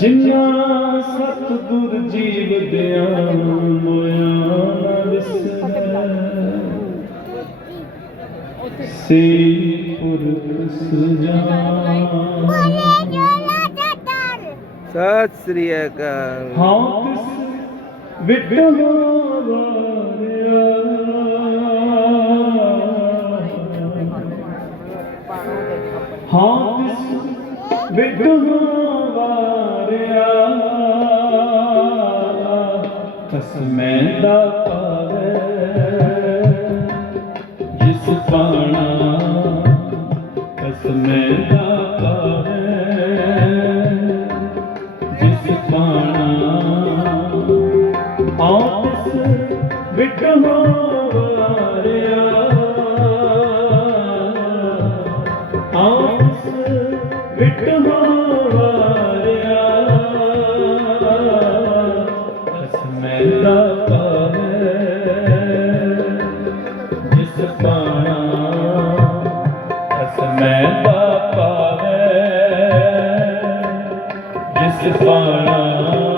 ਜਿਨ੍ਹਾਂ ਸਤਿਗੁਰ ਜੀਵ ਦਿਆਂ ਮੋਇਆ ਨਾ ਵਿਸਰੈ। ਸੇ ਪੁਰਖ ਸੁਜਾਨ ਸਤਿ ਸ੍ਰੀ ਅਕਾਲ। ਹਾਂ ਤਿਸ ਵਿਟਹੁ ਵਾਰਿਆ। ਹਾਂ ਤਿਸ ਵਿਟਹੁ ਵਾਰਿਆ ਕਸਮੈ ਦਾ ਪਾਵੇ ਜਿਸ ਪਾਣਾ ਕਸਮੈ ਦਾ ਪਾਵੇ ਜਿਸ ਪਾਣਾ ਆਪਸ ਵਿਟਹੁ ਵਾਰਿਆ ਵਿਟਹੁ ਵਾਰਿਆ ਅਸਮੈ ਦਾ ਪਾਵੇ। ਜਿਸ ਪਾਣਾ ਅਸਮੈ ਦਾ ਪਾਵੇ। ਜਿਸ ਪਾਣਾ